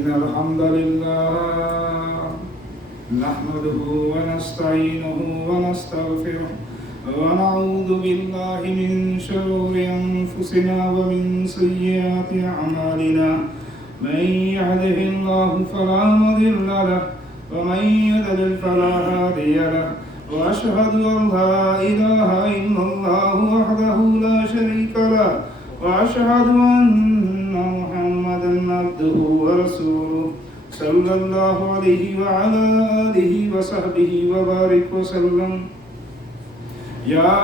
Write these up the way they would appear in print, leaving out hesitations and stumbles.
إن الحمد لله نحمده ونستعينه ونستغفره ونعوذ بالله من شرور أنفسنا ومن سيئات أعمالنا من يهده الله فلا مضل له ومن يضلل فلا هادي له وأشهد أن لا إله إلا الله وحده لا شريك له وأشهد أن محمدا عبده ورسوله صلى الله عليه وعلى آله وصحبه وبارك وسلم يا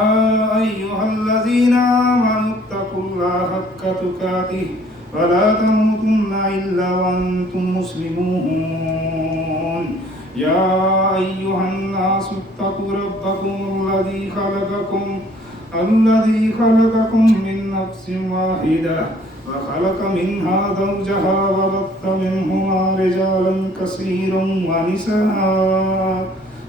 أيها الذين آمنوا اتقوا الله حق تقاته ولا تموتن إلا وأنتم مسلمون يا أيها الناس اتقوا ربكم الذي خلقكم من نفس واحدة وخلق منها زوجها وبث منهما رجالا كثيرا ونساء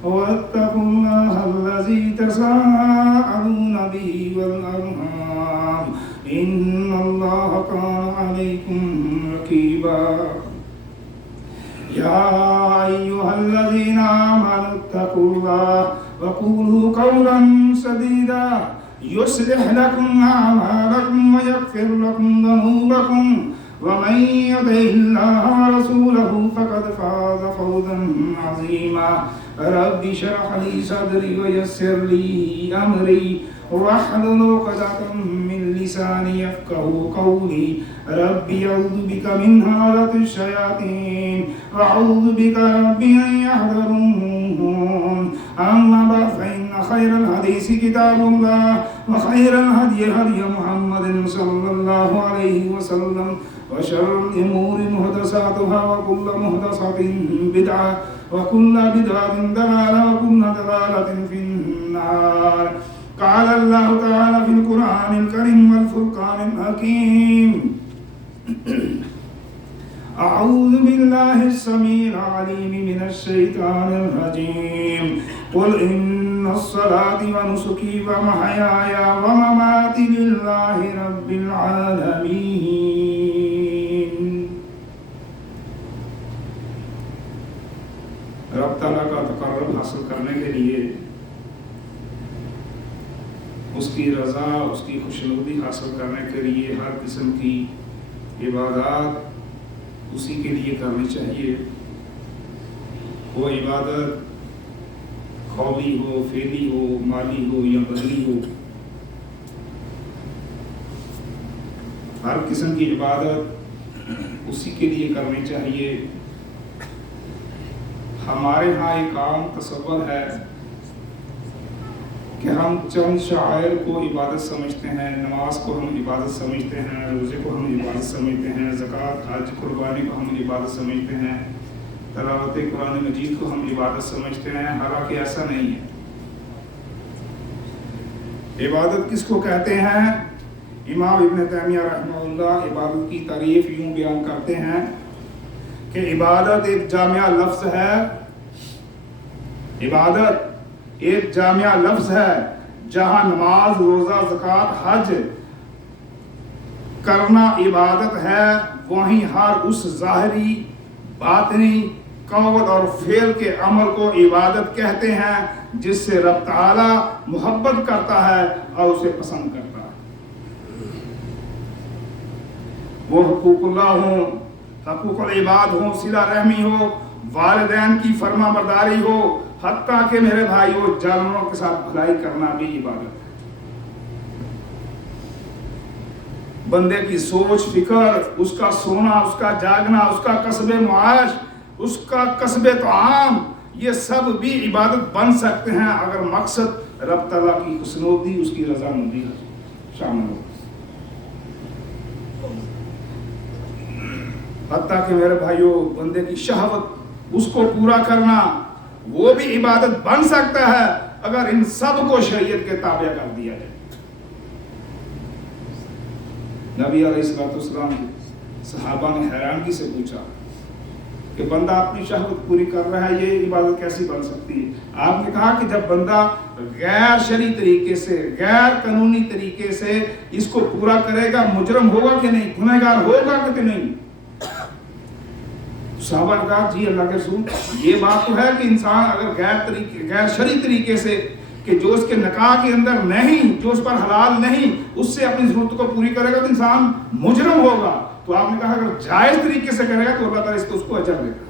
واتقوا الله الذي تساءلون به والأرحام إن الله كان عليكم رقيبا يا أيها الذين آمنوا اتقوا الله وقولوا قولا سديدا يصلح لكم أعمالكم ويغفر لكم ذنوبكم ومن يطع الله ورسوله فقد فاز فوزا عظيما رب اشرح لي صدري ويسر لي أمري واحلل عقدة من لساني يفقهوا قولي ربي أعوذ بك من همزات الشياطين وأعوذ بك ربي أن يحضرون أما بعد فإن خير الحديث كتاب الله وخير الهدي هدي محمد صلى الله عليه وسلم وشر الأمور محدثاتها وكل محدثة بدعة وكل بدعة ضلالة وكل ضلالة في النار قال الله تعالى في القرآن الكريم والفرقان الحكيم أعوذ بالله السميع العليم من الشيطان الرجيم قل إن الصلاة ونسكي ومحياي ومماتي لله رب العالمين. رب تعالیٰ کا تقرب حاصل کرنے کے لیے، اس کی رضا، اس کی خوشنودی حاصل کرنے کے لیے ہر قسم کی عبادات اسی کے لیے کرنی چاہیے. وہ عبادت قولی ہو، فعلی ہو، مالی ہو یا بدنی ہو، ہر قسم کی عبادت اسی کے لیے کرنی چاہیے. ہمارے ہاں ایک عام تصور ہے کہ ہم چند شعائر کو عبادت سمجھتے ہیں، نماز کو ہم عبادت سمجھتے ہیں، روزے کو ہم عبادت سمجھتے ہیں، زکوٰۃ، حج، قربانی کو ہم عبادت سمجھتے ہیں، تلاوت قرآن مجید کو ہم عبادت سمجھتے ہیں. حالانکہ ایسا نہیں ہے. عبادت کس کو کہتے ہیں؟ امام ابن تیمیہ رحمہ اللہ عبادت کی تعریف یوں بیان کرتے ہیں کہ عبادت ایک جامعہ لفظ ہے. عبادت ایک جامعہ لفظ ہے جہاں نماز، روزہ، زکوٰۃ، حج کرنا عبادت ہے، وہیں ہر اس ظاہری، باطنی، قول اور فعل کے عمل کو عبادت کہتے ہیں جس سے رب تعالی محبت کرتا ہے اور اسے پسند کرتا ہے. وہ حقوق اللہ ہوں، حقوق العباد ہوں، صلہ رحمی ہو، والدین کی فرما برداری ہو، حتیٰ کہ میرے بھائیوں جانوروں کے ساتھ بھلائی کرنا بھی عبادت ہے. بندے کی سوچ، فکر، اس کا سونا، اس کا جاگنا، اس کا کسب معاش، اس کا کسب طعام، یہ سب بھی عبادت بن سکتے ہیں اگر مقصد رب تعالیٰ کی خوشنودی، اس کی رضامندی شامل ہو. حتیٰ کہ میرے بھائیوں بندے کی شہوت، اس کو پورا کرنا، وہ بھی عبادت بن سکتا ہے اگر ان سب کو شریعت کے تابع کر دیا جائے. نبی علیہ السلام صحابہ نے حیرانگی سے پوچھا کہ بندہ اپنی شہوت پوری کر رہا ہے، یہ عبادت کیسی بن سکتی ہے؟ آپ نے کہا کہ جب بندہ غیر شرعی طریقے سے، غیر قانونی طریقے سے اس کو پورا کرے گا، مجرم ہوگا کہ نہیں، گنہگار ہوگا کہ نہیں؟ صحابہ نے کہا جی اللہ کے رسول یہ بات تو ہے کہ انسان اگر غیر شرعی طریقے سے کہ جو اس کے نکاح کے اندر نہیں، جو اس پر حلال نہیں، اس سے اپنی ضرورت کو پوری کرے گا تو انسان مجرم ہوگا. تو آپ نے کہا اگر جائز طریقے سے کرے گا تو اللہ تعالیٰ اس کو اجر دیتا ہے.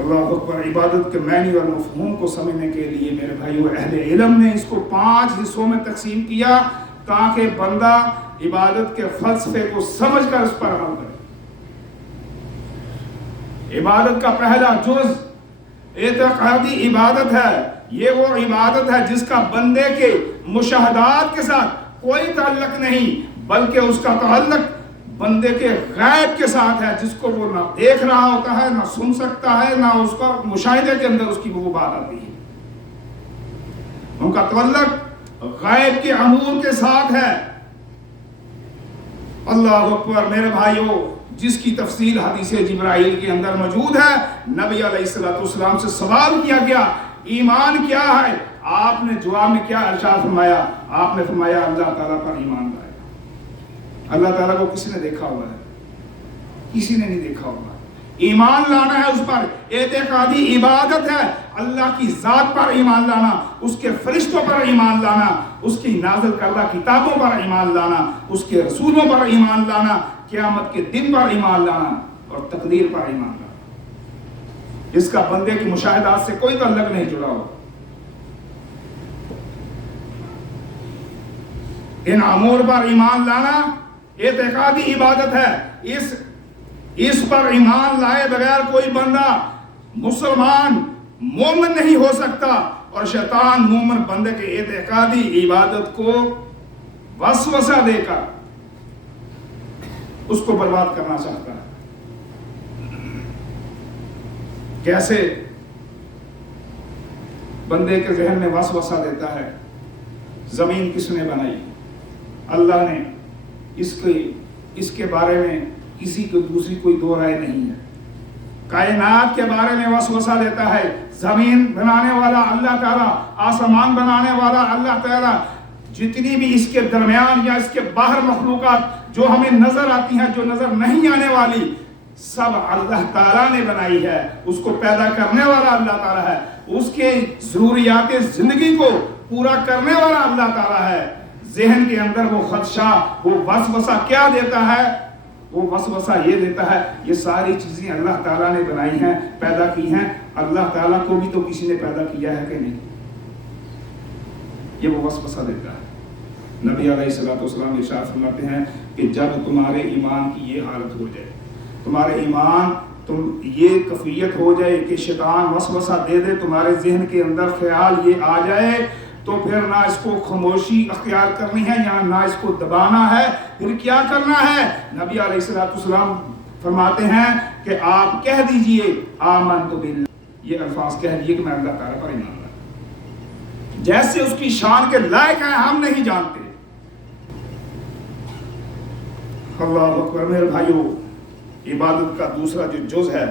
اللہ اکبر. عبادت کے معنی اور مفہوم کو سمجھنے کے لیے میرے بھائیو اہل علم نے اس کو 5 حصوں میں تقسیم کیا تاکہ بندہ عبادت کے فلسفے کو سمجھ کر اس پر عمل کرے. عبادت کا پہلا جز اعتقادی عبادت ہے. یہ وہ عبادت ہے جس کا بندے کے مشاہدات کے ساتھ کوئی تعلق نہیں، بلکہ اس کا تعلق بندے کے غیب کے ساتھ ہے، جس کو وہ نہ دیکھ رہا ہوتا ہے، نہ سن سکتا ہے، نہ اس کا مشاہدے کے اندر اس کی وہ بات آتی ہے. ان کا تعلق غیب کے امور کے ساتھ ہے. اللہ اکبر. میرے بھائیو جس کی تفصیل حدیث جبرائیل کے اندر موجود ہے، نبی علیہ السلام سے سوال کیا گیا ایمان کیا ہے؟ آپ نے جواب میں کیا ارشاد فرمایا؟ آپ نے فرمایا اللہ تعالیٰ پر ایمان لائے. اللہ تعالیٰ کو کسی نے دیکھا ہوا ہے؟ کسی نے نہیں دیکھا ہوا. ایمان لانا ہے اس پر. اعتقادی عبادت ہے اللہ کی ذات پر ایمان لانا، اس کے فرشتوں پر ایمان لانا، اس کی نازل کردہ کتابوں پر ایمان لانا، اس کے رسولوں پر ایمان لانا، قیامت کے دن پر ایمان لانا اور تقدیر پر ایمان لانا. جس کا بندے کی مشاہدات سے کوئی تعلق نہیں جڑا ہو. ان امور پر ایمان لانا اعتقادی عبادت ہے. اس پر ایمان لائے بغیر کوئی بندہ مسلمان مومن نہیں ہو سکتا، اور شیطان مومن بندے کے اعتقادی عبادت کو وسوسہ دے کر اس کو برباد کرنا چاہتا ہے. کیسے بندے کے ذہن میں وسوسہ دیتا ہے؟ زمین کس نے بنائی؟ اللہ نے. اس کے بارے میں کسی کو دوسری کوئی دو رائے نہیں ہے. کائنات کے بارے میں وسوسہ دیتا ہے. زمین بنانے والا اللہ تعالیٰ، آسمان بنانے والا اللہ تعالیٰ. جتنی بھی اس کے درمیان یا اس کے باہر مخلوقات جو ہمیں نظر آتی ہیں، جو نظر نہیں آنے والی، سب اللہ تعالیٰ نے بنائی ہے. اس کو پیدا کرنے والا اللہ تعالیٰ ہے. اس کے ضروریات زندگی کو پورا کرنے والا اللہ تعالیٰ ہے. ذہن کے اندر وہ خدشہ، وہ وسوسہ کیا دیتا ہے؟ وہ وسوسہ یہ دیتا ہے یہ ساری چیزیں اللہ تعالیٰ نے بنائی ہیں، پیدا کی ہیں. اللہ تعالیٰ کو بھی تو کسی نے پیدا کیا ہے کہ نہیں؟ یہ وہ وسوسہ دیتا ہے. نبی علیہ السلام ارشاد فرماتے ہیں کہ جب تمہارے ایمان کی یہ حالت ہو جائے، تمہارے ایمان یہ کیفیت ہو جائے کہ شیطان وسوسہ دے دے، تمہارے ذہن کے اندر خیال یہ آ جائے، تو پھر نہ اس کو خاموشی اختیار کرنی ہے یا نہ اس کو دبانا ہے. پھر کیا کرنا ہے؟ نبی علیہ السلام فرماتے ہیں کہ آپ کہہ دیجئے آمنت باللہ. یہ الفاظ کہہ دیجئے کہ میں اللہ تعالیٰ پر ایمان لاتا ہوں. جیسے اس کی شان کے لائق ہیں ہم نہیں جانتے. اللہ اکبر. میرے بھائیو عبادت کا دوسرا جو جز ہے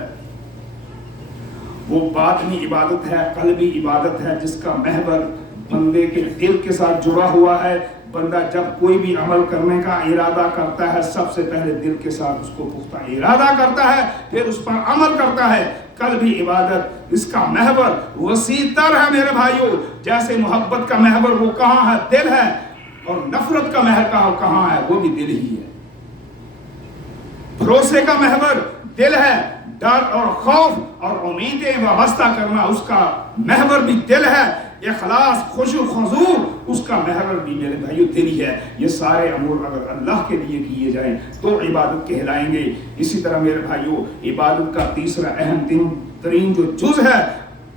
وہ باطنی عبادت ہے، قلبی عبادت ہے، جس کا محور بندے کے دل کے ساتھ جڑا ہوا ہے. بندہ جب کوئی بھی عمل کرنے کا ارادہ کرتا ہے، سب سے پہلے دل کے ساتھ اس کو پختہ ارادہ کرتا ہے، پھر اس پر عمل کرتا ہے. قلبی عبادت اس کا محور وسیع تر ہے میرے بھائیو. جیسے محبت کا محور وہ کہاں ہے؟ دل ہے. اور نفرت کا محور کہاں ہے؟ وہ بھی دل ہی ہے. بھروسے کا محور دل ہے. ڈر اور خوف اور امیدیں وابستہ کرنا اس کا محور بھی دل ہے. اخلاص، خشوع خضوع اس کا محور بھی میرے بھائیو دل ہی ہے. یہ سارے امور اگر اللہ کے لیے کیے جائیں تو عبادت کہلائیں گے. اسی طرح میرے بھائیو عبادت کا تیسرا اہم ترین جو جز ہے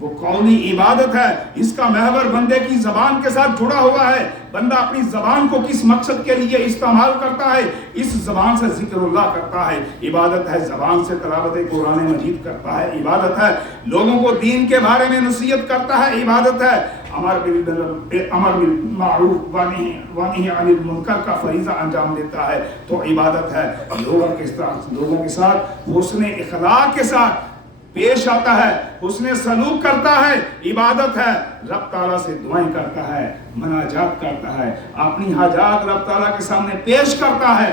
وہ قولی عبادت ہے. اس کا محور بندے کی زبان کے ساتھ جڑا ہوا ہے. بندہ اپنی زبان کو کس مقصد کے لیے استعمال کرتا ہے؟ اس زبان سے ذکر اللہ کرتا ہے، عبادت ہے. زبان سے تلاوت قرآن مجید کرتا ہے، عبادت ہے. لوگوں کو دین کے بارے میں نصیحت کرتا ہے، عبادت ہے. امر بالمعروف ونہی عن المنکر کا فریضہ انجام دیتا ہے تو عبادت ہے. لوگوں کے ساتھ حسن اخلاق کے ساتھ پیش آتا ہے، حسن سلوک کرتا ہے، عبادت ہے. رب تعالیٰ سے دعائیں کرتا ہے، مناجات کرتا ہے، اپنی حاجات رب تعالیٰ کے سامنے پیش کرتا ہے.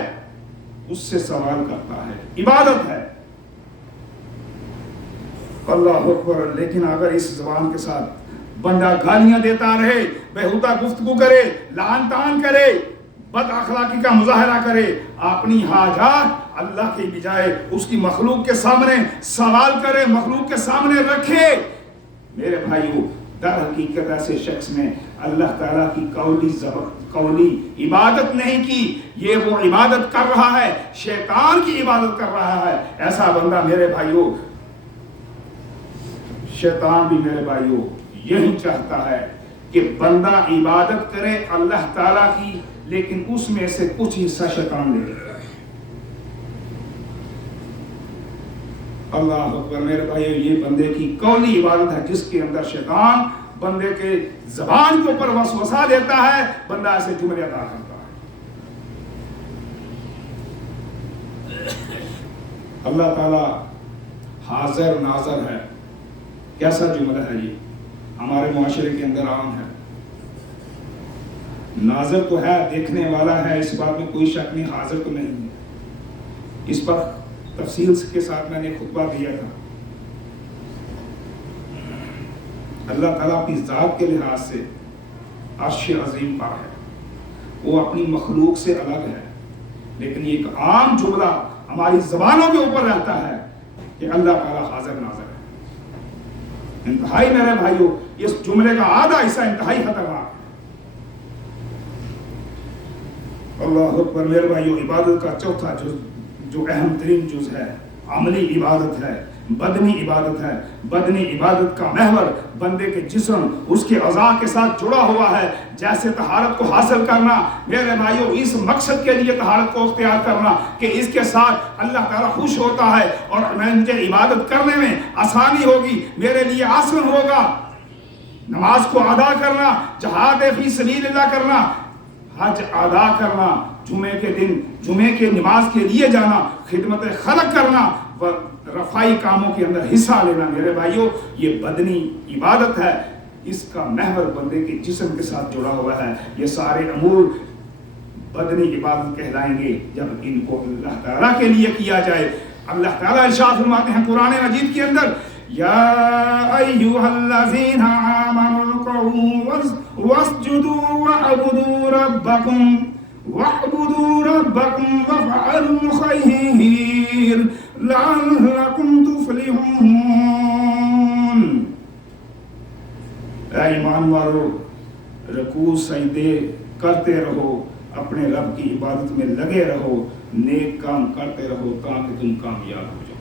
اس سے سوال کرتا ہے، عبادت ہے۔ اللہ اکبر۔ لیکن اگر اس زبان کے ساتھ بندہ گالیاں دیتا رہے، بےہودہ گفتگو کرے، لعن طعن کرے، بد اخلاقی کا مظاہرہ کرے، اپنی حاجات اللہ کے بجائے اس کی مخلوق کے سامنے سوال کرے، مخلوق کے سامنے رکھے، میرے بھائیو در حقیقت ایسے شخص نے اللہ تعالیٰ کی قولی عبادت نہیں کی، یہ وہ عبادت کر رہا ہے، شیطان کی عبادت کر رہا ہے۔ ایسا بندہ میرے بھائیو، شیطان بھی میرے بھائیو یہی چاہتا ہے کہ بندہ عبادت کرے اللہ تعالیٰ کی، لیکن اس میں سے کچھ حصہ شیطان لے لے۔ اللہ اکبر۔ میرے بھائیو یہ بندے کی قولی عبادت ہے، جس کے اندر شیطان بندے کے زبان کے اوپر وسوسہ دیتا ہے، بندہ ایسے جملے ادا کرتا ہے۔ اللہ تعالیٰ حاضر ناظر ہے، کیسا جملہ ہے یہ، ہمارے معاشرے کے اندر عام ہے۔ ناظر تو ہے، دیکھنے والا ہے، اس بات میں کوئی شک نہیں، حاضر تو نہیں ہے۔ اس پر تفصیل کے ساتھ میں نے خطبہ دیا تھا۔ اللہ تعالیٰ اپنی ذات کے لحاظ سے عرش عظیم پر ہے، وہ اپنی مخلوق سے الگ ہے، لیکن یہ ایک عام جملہ ہماری زبانوں کے اوپر رہتا ہے کہ اللہ تعالیٰ حاضر ناظر ہے۔ انتہائی میرے بھائیو، اس جملے کا آدھا حصہ انتہائی خطرناک ہے۔ اللہ اکبر۔ میرے بھائیو عبادت کا چوتھا جز جو اہم ترین جز ہے، عملی عبادت ہے، بدنی عبادت ہے۔ بدنی عبادت کا محور بندے کے جسم، اس کے اعضاء کے ساتھ جڑا ہوا ہے۔ جیسے طہارت کو حاصل کرنا، میرے بھائیو اس مقصد کے لیے طہارت کو اختیار کرنا کہ اس کے ساتھ اللہ تعالیٰ خوش ہوتا ہے اور مجھے عبادت کرنے میں آسانی ہوگی، میرے لیے آسان ہوگا۔ نماز کو ادا کرنا، جہاد فی سبیل اللہ کرنا، حج ادا کرنا، جمعے کے دن جمعے کے نماز کے لیے جانا، خدمت خلق کرنا، رفائی کاموں کے اندر حصہ لینا، میرے بھائیو یہ بدنی عبادت ہے۔ اس کا محور بندے کے جسم کے ساتھ جڑا ہوا ہے۔ یہ سارے امور بدنی عبادت کہلائیں گے جب ان کو اللہ تعالیٰ کے لیے کیا جائے۔ اللہ تعالیٰ ارشاد فرماتے ہیں قرآن مجید کے اندر، یا ایھا الذین آمنوا ارکعوا واسجدوا واعبدوا ربکم وافعلوا الخیر لعلکم تفلحون۔ اے ایمان والو، رکوع سجدے کرتے رہو، اپنے رب کی عبادت میں لگے رہو، نیک کام کرتے رہو تاکہ تم کامیاب ہو جاؤ۔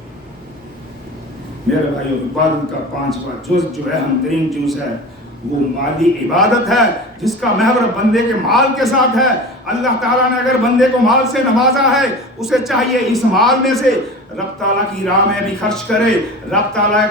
میرے بھائیو عبادت کا پانچواں جز جو اہم ترین جز ہے وہ مالی عبادت ہے، جس کا محور بندے کے مال کے ساتھ ہے۔ اللہ تعالیٰ نے اگر بندے کو مال سے نوازا ہے، اسے چاہیے اس مال میں سے رب تعالیٰ کی راہ میں بھی خرچ کرے، رب تعالیٰ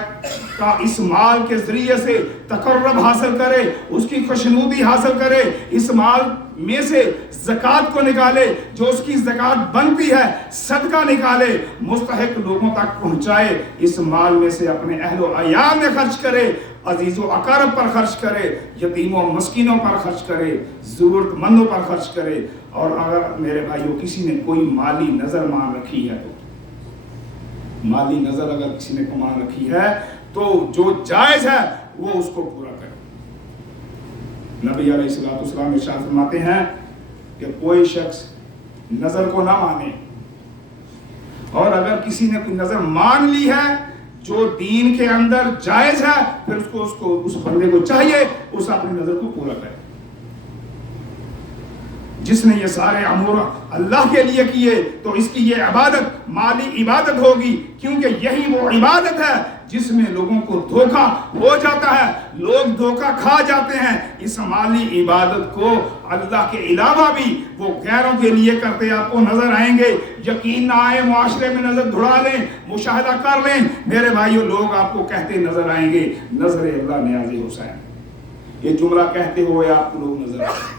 کا اس مال کے ذریعے سے تقرب حاصل کرے، اس کی خوشنودی حاصل کرے، اس مال میں سے زکوٰۃ کو نکالے، جو اس کی زکوٰۃ بنتی ہے، صدقہ نکالے، مستحق لوگوں تک پہنچائے، اس مال میں سے اپنے اہل و عیال میں خرچ کرے، عزیز و اقارب پر خرچ کرے، یتیموں و مسکینوں پر خرچ کرے، ضرورت مندوں پر خرچ کرے۔ اور اگر میرے بھائیوں کسی نے کوئی مالی نظر مان رکھی ہے، تو مالی نظر اگر کسی نے مان رکھی ہے تو جو جائز ہے وہ اس کو پورا کرے۔ نبی علیہ الصلوۃ والسلام ارشاد فرماتے ہیں کہ کوئی شخص نظر کو نہ مانے، اور اگر کسی نے کوئی نظر مان لی ہے جو دین کے اندر جائز ہے، پھر اس بندے کو چاہیے اس اپنی نظر کو پورا کرے۔ جس نے یہ سارے امور اللہ کے لیے کیے تو اس کی یہ عبادت مالی عبادت ہوگی، کیونکہ یہی وہ عبادت ہے جس میں لوگوں کو دھوکہ ہو جاتا ہے، لوگ دھوکہ کھا جاتے ہیں۔ اس مالی عبادت کو اللہ کے علاوہ بھی وہ غیروں کے لیے کرتے آپ کو نظر آئیں گے۔ یقین نہ آئے، معاشرے میں نظر دھڑا لیں، مشاہدہ کر لیں، میرے بھائیوں لوگ آپ کو کہتے نظر آئیں گے، نظر اللہ نیاز حسین۔ یہ جملہ کہتے ہوئے آپ کو لوگ نظر آئیں گے،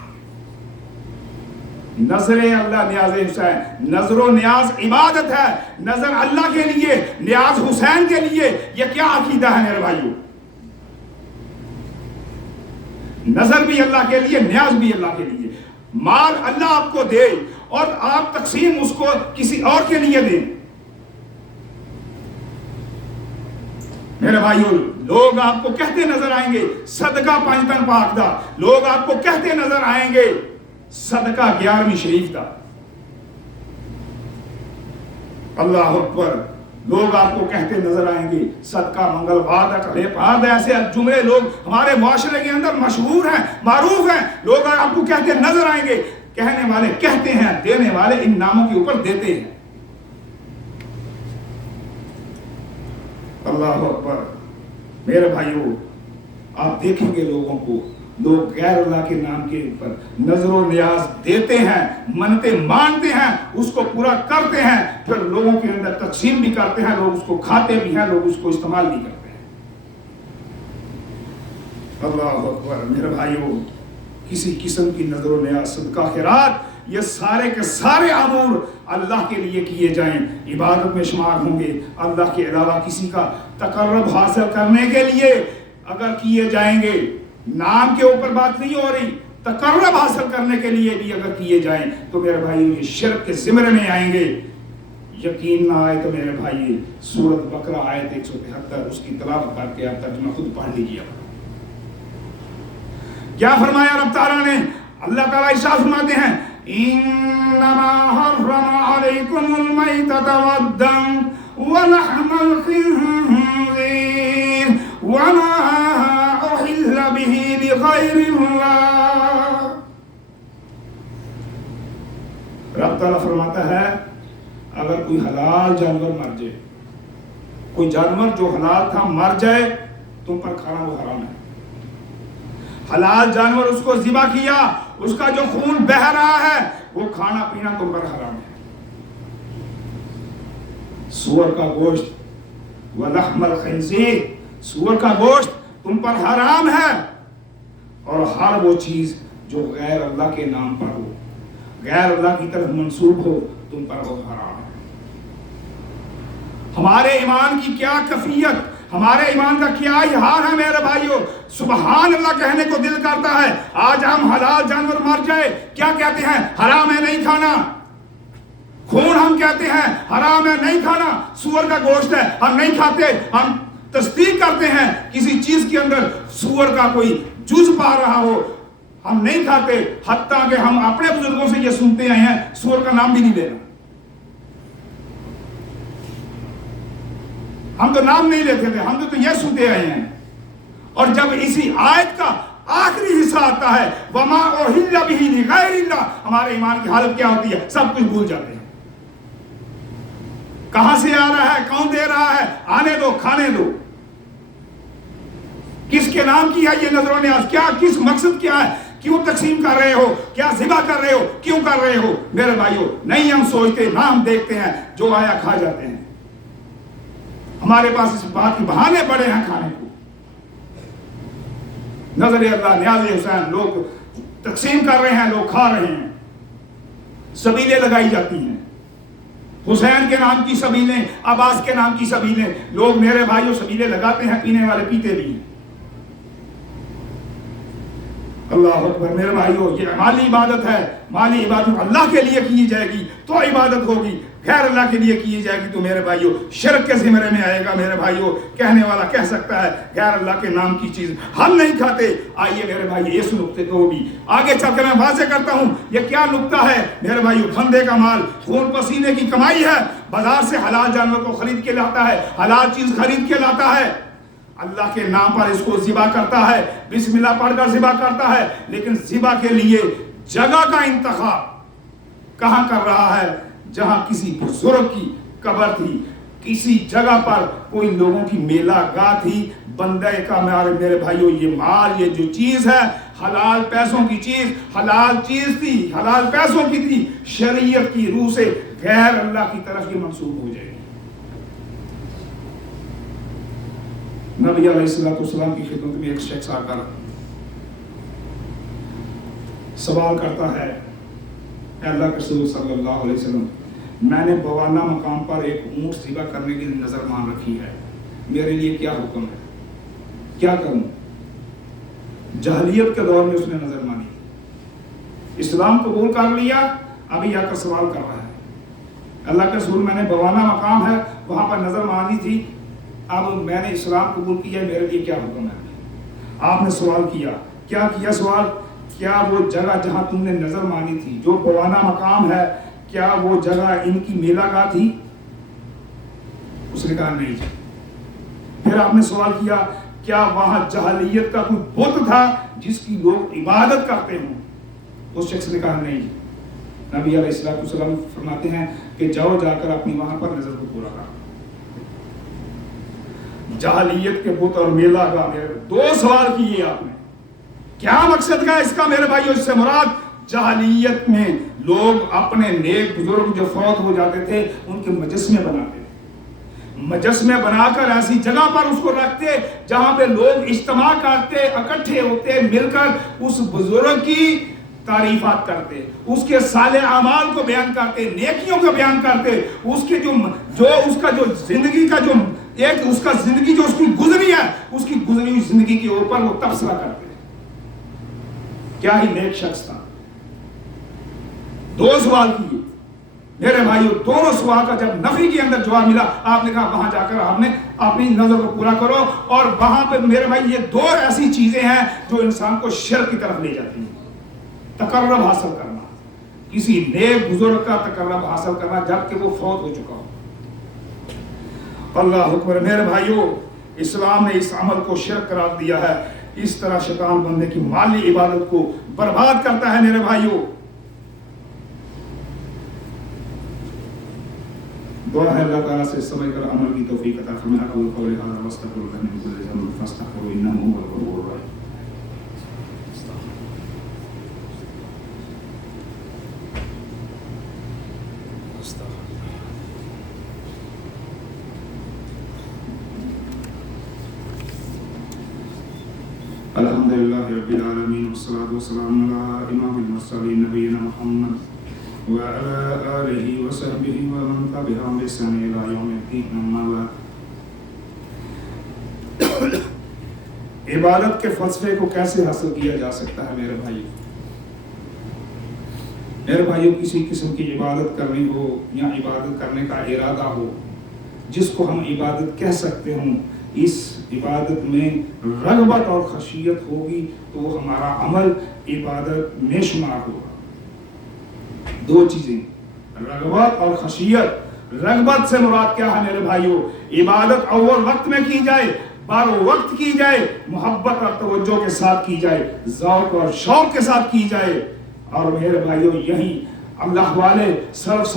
نظر اللہ نیاز حسین۔ نظر و نیاز عبادت ہے، نظر اللہ کے لیے، نیاز حسین کے لیے۔ یہ کیا عقیدہ ہے میرے بھائیوں؟ نظر بھی اللہ کے لیے، نیاز بھی اللہ کے لیے۔ مال اللہ آپ کو دے اور آپ تقسیم اس کو کسی اور کے لیے دیں. میرے بھائیوں، لوگ آپ کو کہتے نظر آئیں گے صدقہ 5 تن پاک دا، لوگ آپ کو کہتے نظر آئیں گے صدقہ 11ویں شریف دا. اللہ اکبر. لوگ آپ کو کہتے نظر آئیں گے صدقہ منگلوار دا، کلے پار دا. ایسے جملے لوگ ہمارے معاشرے کے اندر مشہور ہیں، معروف ہیں. لوگ آپ کو کہتے نظر آئیں گے. کہنے والے کہتے ہیں، دینے والے ان ناموں کے اوپر دیتے ہیں. اللہ اکبر. میرے بھائیوں، آپ دیکھیں گے لوگوں کو، لوگ غیر اللہ کے نام کے اوپر نظر و نیاز دیتے ہیں، منتیں مانتے ہیں، اس کو پورا کرتے ہیں، پھر لوگوں کے اندر تقسیم بھی کرتے ہیں. لوگ اس کو کھاتے بھی ہیں، لوگ اس کو استعمال بھی کرتے ہیں. اللہ اکبر. میرے بھائیوں، کسی قسم کی نظر و نیاز، صدقہ، خیرات، یہ سارے کے سارے امور اللہ کے لیے کیے جائیں، عبادت میں شمار ہوں گے. اللہ کے علاوہ کسی کا تقرب حاصل کرنے کے لیے اگر کیے جائیں گے، نام کے اوپر بات نہیں ہو رہی، تقرب حاصل کرنے کے لیے بھی اگر کیے جائیں تو میرے بھائی یہ شرک کے زمرے میں آئیں گے. یقین نہ آئے تو میرے بھائی سورۃ بقرہ آیت 173 اس کی تلاوت کر کے آپ ترجمہ خود پڑھ لیجیے. کیا فرمایا رب تعالیٰ نے؟ اللہ تعالیٰ ارشاد فرماتے ہیں انما حرم علیکم المیتۃ والدم ولحم الخنزیر وما احل به لغیر اللہ. رب تعالیٰ فرماتا ہے اگر کوئی حلال جانور مر جائے، کوئی جانور جو حلال تھا مر جائے، تم پر کھانا وہ حرام ہے. حلال جانور اس کو ذبح کیا، اس کا جو خون بہ رہا ہے وہ کھانا پینا تم پر حرام ہے. سور کا گوشت ولحم الخنزیر، سور کا گوشت تم پر حرام ہے، اور ہر وہ چیز جو غیر اللہ کے نام پر ہو، غیر اللہ کی طرف منسوب ہو، تم پر وہ حرام ہے. ہمارے ایمان کی کیا کیفیت، ہمارے ایمان کا کیا حال ہے میرے بھائیوں. سبحان اللہ کہنے کو دل کرتا ہے. آج ہم حلال جانور مر جائے کیا کہتے ہیں؟ حرام ہے نہیں کھانا. خون ہم کہتے ہیں حرام ہے نہیں کھانا. سور کا گوشت ہے ہم نہیں کھاتے. ہم تصدیق کرتے ہیں کسی چیز کے اندر سور کا کوئی جز پا رہا ہو ہم نہیں کھاتے. حتیٰ کہ ہم اپنے بزرگوں سے یہ سنتے آئے ہیں سور کا نام بھی نہیں لینا. ہم تو نام نہیں لیتے تھے، ہم تو یہ سنتے آئے ہیں. اور جب اسی آیت کا آخری حصہ آتا ہے وما احل بہ لغیر اللہ، ہمارے ایمان کی حالت کیا ہوتی ہے؟ سب کچھ بھول جاتے ہیں. کہاں سے آ رہا ہے، کون دے رہا ہے، آنے دو، کھانے دو. کس کے نام کی ہے یہ نظر و نیاز؟ کیا، کس مقصد کیا ہے؟ کیوں تقسیم کر رہے ہو؟ کیا ذبح کر رہے ہو؟ کیوں کر رہے ہو؟ میرے بھائیوں نہیں ہم سوچتے، نہ ہم دیکھتے ہیں، جو آیا کھا جاتے ہیں. ہمارے پاس اس بات کے بہانے پڑے ہیں کھانے کو. نظر اللہ، نیاز حسین، لوگ تقسیم کر رہے ہیں، لوگ کھا رہے ہیں. سبیلیں لگائی جاتی ہیں، حسین کے نام کی سبیلیں، عباس کے نام کی سبیلیں. لوگ میرے بھائیوں سبیلیں لگاتے ہیں، پینے والے پیتے بھی ہیں. اللہ اکبر. میرے بھائیوں یہ مالی عبادت ہے. مالی عبادت اللہ کے لیے کی جائے گی تو عبادت ہوگی، غیر اللہ کے لیے کی جائے گی تو میرے بھائیوں شرک کے زمرے میں آئے گا. میرے بھائیوں کہنے والا کہہ سکتا ہے غیر اللہ کے نام کی چیز ہم نہیں کھاتے. آئیے میرے بھائی اس نقطے کو بھی آگے چل کے میں واضح کرتا ہوں. یہ کیا نقطہ ہے میرے بھائیوں؟ بندے کا مال، خون پسینے کی کمائی ہے. بازار سے حلال جانور کو خرید کے لاتا ہے، حلال چیز خرید کے لاتا ہے، اللہ کے نام پر اس کو ذبح کرتا ہے، بسم اللہ پڑھ کر ذبح کرتا ہے. لیکن ذبح کے لیے جگہ کا انتخاب کہاں کر رہا ہے؟ جہاں کسی بزرگ کی قبر تھی، کسی جگہ پر کوئی لوگوں کی میلہ گاہ تھی. بندے کا میرے بھائیوں یہ مال، یہ جو چیز ہے حلال پیسوں کی چیز، حلال چیز تھی، حلال پیسوں کی تھی. شریعت کی روح سے غیر اللہ کی طرف یہ منسوب ہو جائے گی. نبی علیہ السلام کی خدمت میں ایک شخص آ کر سوال کرتا ہے، اے اللہ کے رسول صلی اللہ علیہ وسلم، میں نے بوانا مقام پر ایک اونٹ ذبح کرنے کی نظر مان رکھی ہے، میرے لیے کیا حکم ہے، کیا کروں؟ جاہلیت کے دور میں اس نے نظر مانی، اسلام قبول کر لیا ابھی آ کر سوال کر رہا ہے، اللہ کے رسول میں نے بوانا مقام ہے وہاں پر نظر مانی تھی، اب میں نے اسلام قبول کیا، میرے لیے کیا حکم ہے؟ آپ نے سوال کیا، کیا کیا سوال؟ کیا وہ جگہ جہاں تم نے نظر مانی تھی، جو بوانا مقام ہے، کیا وہ جگہ ان کی میلہ گاہ تھی؟ اس نے کہا نہیں جی۔ پھر آپ نے سوال کیا، کیا وہاں جاہلیت کا کوئی بت تھا جس کی لوگ عبادت کرتے ہوں؟ اس شخص نے کہا نہیں جی۔ نبی علیہ السلام فرماتے ہیں کہ جاؤ جا کر اپنی وہاں پر نظر کو پورا کرو۔ جاہلیت کے بت اور میلہ کا دو سوال کیے آپ نے، کیا مقصد کا اس کا میرے بھائیو؟ اس سے مراد جاہلیت میں لوگ اپنے نیک بزرگ جو فوت ہو جاتے تھے ان کے مجسمے بناتے تھے، مجسمے بنا کر ایسی جگہ پر اس کو رکھتے جہاں پہ لوگ اجتماع کرتے، اکٹھے ہوتے، مل کر اس بزرگ کی تعریفات کرتے، اس کے صالح اعمال کو بیان کرتے، نیکیوں کو بیان کرتے، اس کے اس کا جو زندگی کا جو ایک اس کا زندگی جو اس کی گزری ہے، اس کی گزری ہوئی زندگی کے اوپر وہ تبصرہ کرتے۔ کیا ہی نیک شخص تھا۔ دو سوال کیے میرے بھائیو، دونوں سوال کا جب نفی کے اندر جواب ملا، آپ نے کہا وہاں جا کر آپ نے اپنی نظر کو پورا کرو۔ اور وہاں پہ میرے بھائی یہ دو ایسی چیزیں ہیں جو انسان کو شرک کی طرف لے جاتی ہیں۔ تقرب حاصل کرنا، کسی نیک بزرگ کا تقرب حاصل کرنا جبکہ وہ فوت ہو چکا ہو۔ اللہ اکبر۔ میرے بھائیو، اسلام نے اس عمل کو شرک قرار دیا ہے۔ اس طرح شیطان بندے کی مالی عبادت کو برباد کرتا ہے میرے بھائیو۔ دعا ہے اللہ تعالیٰ سے سمجھ کر عمل کی توفیق عطا فرمائے۔ اقول قولی ھذا واستغفر اللہ من کل ذنب فاستغفروہ انہ ھو الغفور الرحیم۔ الحمدللہ رب العالمین والصلاة والسلام علی امام المرسلین نبینا محمد وعلی آلہ وصحبہ ومن تبعہم بإحسان الی یوم الدین، اما بعد۔ عبادت کے فلسفے کو کیسے حاصل کیا جا سکتا ہے میرے بھائی؟ میرے بھائیوں، کسی قسم کی عبادت کرنی ہو یا عبادت کرنے کا ارادہ ہو، جس کو ہم عبادت کہہ سکتے ہوں، اس عبادت میں رغبت اور خشیت ہوگی تو وہ ہمارا عمل عبادت میں شمار ہوگا۔ دو چیزیں، رغبت اور خشیت۔ رغبت سے مراد کیا ہے میرے بھائیوں؟ عبادت اول وقت میں کی جائے، بار وقت کی جائے، محبت اور توجہ کے ساتھ کی جائے، ذوق اور شوق کے ساتھ کی جائے۔ اور میرے بھائیوں، یہی اللہ والے سلف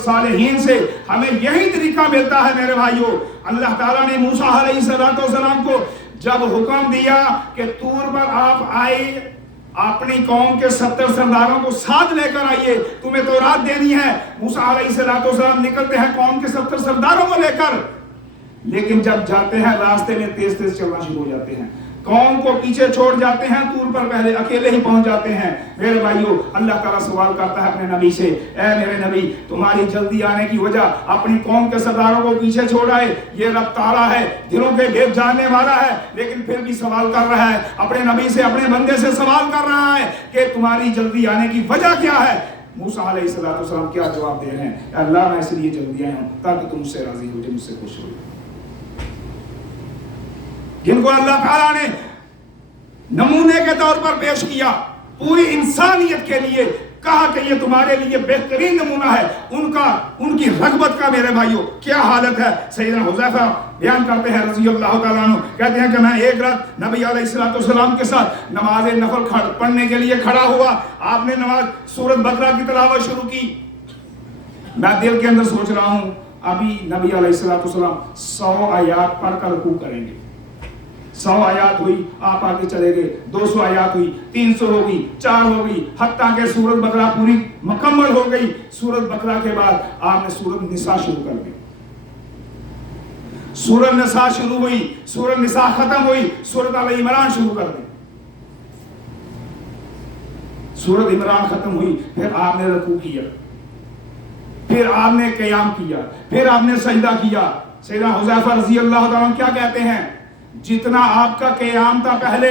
صالحین سے ہمیں یہی طریقہ ملتا ہے میرے بھائیوں۔ اللہ تعالیٰ نے موسیٰ علیہ السلام کو جب حکم دیا کہ طور پر آپ آئے، اپنی قوم کے 70 سرداروں کو ساتھ لے کر آئیے، تمہیں تورات دینی ہے۔ موسیٰ علیہ السلام نکلتے ہیں قوم کے 70 سرداروں کو لے کر، لیکن جب جاتے ہیں راستے میں تیز چلنا شروع ہو جاتے ہیں، قوم کو پیچھے چھوڑ جاتے ہیں، طور پر پہلے اکیلے ہی پہنچ جاتے ہیں۔ میرے بھائیوں، اللہ تعالیٰ سوال کرتا ہے اپنے نبی سے، اے میرے نبی، تمہاری جلدی آنے کی وجہ اپنی قوم کے سرداروں کو پیچھے چھوڑ آئے۔ یہ رب تعالیٰ ہے، دلوں کے بھید جاننے والا ہے، لیکن پھر بھی سوال کر رہا ہے اپنے نبی سے، اپنے بندے سے سوال کر رہا ہے کہ تمہاری جلدی آنے کی وجہ کیا ہے؟ موسیٰ علیہ السلام کیا جواب دے رہے ہیں؟ اللہ، میں اس لیے جلدی آیا ہوں تاکہ تم سے راضی ہو جائے، مجھ سے خوش ہو۔ جن کو اللہ تعالیٰ نے نمونے کے طور پر پیش کیا، پوری انسانیت کے لیے کہا کہ یہ تمہارے لیے بہترین نمونہ ہے، ان کی رغبت کا میرے بھائیوں کیا حالت ہے۔ سیدنا حذیفہ بیان کرتے ہیں رضی اللہ تعالیٰ عنہ، کہتے ہیں کہ میں ایک رات نبی علیہ السلام کے ساتھ نماز نفل پڑھنے کے لیے کھڑا ہوا۔ آپ نے سورۃ بقرہ کی تلاوت شروع کی۔ میں دل کے اندر سوچ رہا ہوں ابھی نبی علیہ السلام 100 آیات پڑھ کر رکوع کریں گے۔ 100 آیات ہوئی، آپ آگے چلے گئے، 200 آیات ہوئی، 300 ہو گئی، 4 ہو گئی، حتیٰ کہ سورۃ بقرہ پوری مکمل ہو گئی۔ سورۃ بقرہ کے بعد آپ نے سورۃ نساء شروع کر دی۔ سورۃ نساء شروع ہوئی، سورۃ نساء ختم ہوئی، سورۃ آل عمران شروع کر دی۔ سورۃ عمران ختم ہوئی، پھر آپ نے رکوع کیا، پھر آپ نے قیام کیا، پھر آپ نے سجدہ کیا۔ سیدنا حذیفہ رضی اللہ تعالیٰ عنہ کیا کہتے ہیں؟ جتنا آپ کا قیام تھا پہلے،